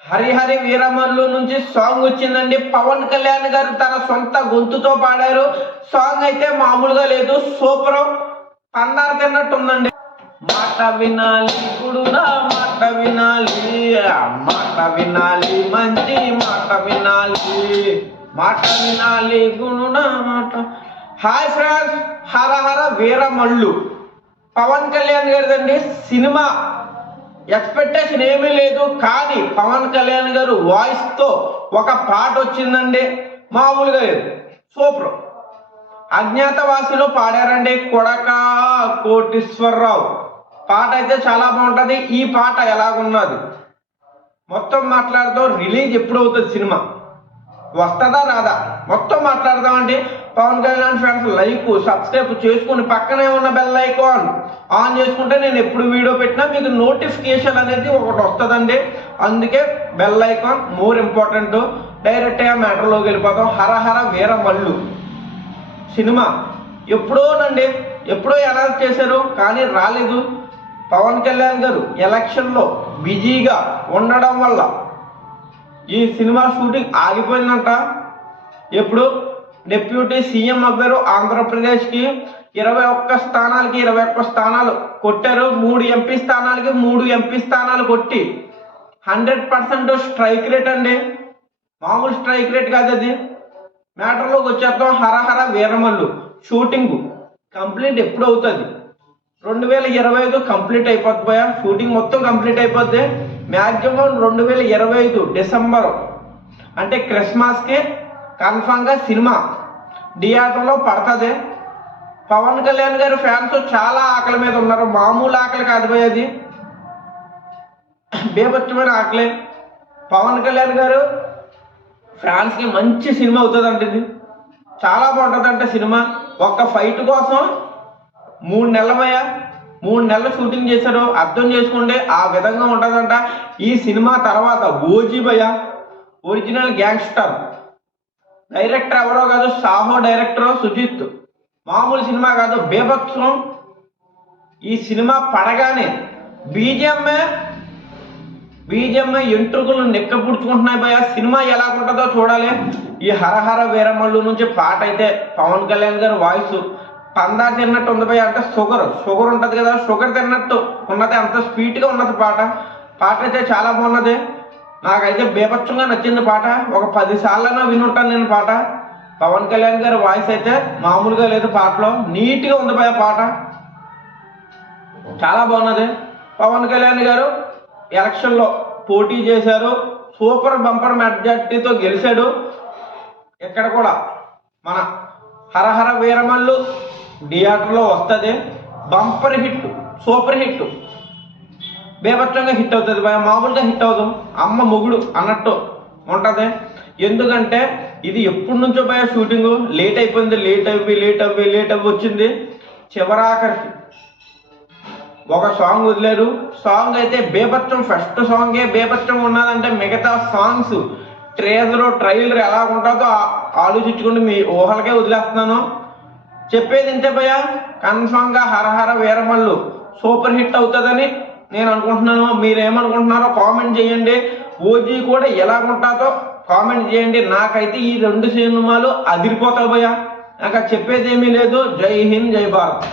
హరిహరి వీరమల్లు నుంచి సాంగ్ వచ్చిందండి. పవన్ కళ్యాణ్ గారు తన సొంత గొంతుతో పాడారు. సాంగ్ అయితే మామూలుగా లేదు, సూపర్. పందారు తిన్నట్టు ఉందండి. మాట వినాలి ఇప్పుడు నా మాట వినాలి, మాట వినాలి మంచి మాట వినాలి, మాట వినాలి గుణ మాట. హాయ్ ఫ్రెండ్స్, హరహర వీరమల్లు పవన్ కళ్యాణ్ గారిదండి సినిమా. ఎక్స్పెక్టేషన్ ఏమీ లేదు, కానీ పవన్ కళ్యాణ్ గారు వాయిస్తో ఒక పాట వచ్చిందండి, మామూలుగా లేదు, సూపర్. అజ్ఞాతవాసిలో పాడారండి కొడక కోటీశ్వరరావు. పాట అయితే చాలా బాగుంటుంది. ఈ పాట ఎలాగున్నది మొత్తం మాట్లాడుతూ రిలీజ్ ఎప్పుడు అవుతుంది, సినిమా వస్తుందా రాదా మొత్తం మాట్లాడదామండి. Pawan Kalyan fans like subscribe చేసుకుని పక్కనే ఉన్న బెల్ ఐకాన్ ఆన్ చేసుకుంటే నేను ఎప్పుడు వీడియో పెట్టినా మీకు నోటిఫికేషన్ అనేది ఒకటి వస్తుందండి. అందుకే బెల్ ఐకాన్ మోర్ ఇంపార్టెంట్. డైరెక్ట్గా మ్యాటర్లోకి వెళ్ళిపోతాం. హరహర వీరమల్లు సినిమా ఎప్పుడోనండి, ఎప్పుడో అనౌన్స్ చేశారు కానీ రాలేదు. పవన్ కళ్యాణ్ గారు ఎలక్షన్లో బిజీగా ఉండడం వల్ల ఈ సినిమా షూటింగ్ ఆగిపోయిందంట. ఎప్పుడు డిప్యూటీ సీఎం అవ్వారు ఆంధ్రప్రదేశ్కి. 21 స్థానాలకి 21 స్థానాలు కొట్టారు. 3 ఎంపీ స్థానాలకి 3 ఎంపీ స్థానాలు కొట్టి 100% స్ట్రైక్ రేట్ అండి, మామూలు స్ట్రైక్ రేట్ కాదు అది. మ్యాటర్లోకి వచ్చేద్దాం. హరహర వీరమల్లు షూటింగ్ కంప్లీట్ ఎప్పుడు అవుతుంది? 2025 కంప్లీట్ అయిపోతుందా? షూటింగ్ మొత్తం కంప్లీట్ అయిపోద్ది. మ్యాక్సిమం 2025 డిసెంబర్ అంటే క్రిస్మస్కి కన్ఫామ్గా సినిమా థియేటర్లో పడుతుంది. పవన్ కళ్యాణ్ గారి ఫ్యాన్స్ చాలా ఆకలి మీద ఉన్నారు, మామూలు ఆకలి కాదు పోయేది, బేబచ్చమైన ఆకలి. పవన్ కళ్యాణ్ గారు ఫ్యాన్స్కి మంచి సినిమా అవుతుంది అంటే, చాలా బాగుంటుందంటే సినిమా. ఒక్క ఫైట్ కోసం 3 నెలల 3 నెలలు షూటింగ్ చేశారు, అర్థం చేసుకోండి. ఆ విధంగా ఉంటుందంట ఈ సినిమా. తర్వాత ఓజీ భయ ఒరిజినల్ గ్యాంగ్స్టర్ డైరెక్టర్ ఎవరో కాదు, సాహో డైరెక్టర్ సుజిత్. మామూలు సినిమా కాదు, బేభత్సం. ఈ సినిమా పడగానే బీజిఎంఏ ఎంట్రుకలు నెక్కపుడుచుకుంటున్నాయి భయ. సినిమా ఎలా ఉంటుందో చూడాలి. ఈ హరహర వీరమల్లు నుంచి పాట అయితే పవన్ కళ్యాణ్ గారు వాయిస్ పందా తిన్నట్టు ఉంది భయ. అంటే షుగర్ ఉంటుంది కదా, షుగర్ తిన్నట్టు ఉన్నది, అంత స్వీట్గా ఉన్నది పాట. పాట అయితే చాలా బాగున్నది, నాకైతే బేభత్సంగా నచ్చింది పాట. ఒక 10 సార్లైనా వినుంటాను నేను పాట. పవన్ కళ్యాణ్ గారి వాయిస్ అయితే మామూలుగా లేదు, పాటలో నీట్గా ఉంది భయ. పాట చాలా బాగున్నది. పవన్ కళ్యాణ్ గారు ఎలక్షన్లో పోటీ చేశారు, సూపర్ బంపర్ మెజార్టీతో గెలిచాడు. ఇక్కడ కూడా మన హరహర వీరమల్లు థియేటర్లో వస్తుంది. బంపర్ హిట్, సూపర్ హిట్, బేభత్సంగా హిట్ అవుతుంది భయ, మామూలుగా హిట్ అవుతాం. అమ్మ మొగుడు అన్నట్టు ఉంటుంది. ఎందుకంటే ఇది ఎప్పటి నుంచో భయ షూటింగ్ లేట్ అయిపోయింది, లేట్ అవ్వి వచ్చింది. చివరాఖరికి ఒక సాంగ్ వదిలేరు. సాంగ్ అయితే బేభత్సం, ఫస్ట్ సాంగే బేభత్సం ఉన్నదంటే మిగతా సాంగ్స్ ట్రైలర్ ఎలా ఉంటుందో ఆలోచించుకుంటూ మీ ఊహలకే వదిలేస్తున్నాను. చెప్పేది ఇంతే భయ, కన్ఫామ్గా హరహర వీరమల్లు సూపర్ హిట్ అవుతుందని నేను అనుకుంటున్నాను. మీరేమనుకుంటున్నారో కామెంట్ చేయండి. ఓజీ కూడా ఎలాగుంటుందో కామెంట్ చేయండి. నాకైతే ఈ 2 సినిమాలు అదిరిపోతాయి భయ. నాకు చెప్పేది ఏమీ లేదు. జై హింద్, జై భారత్.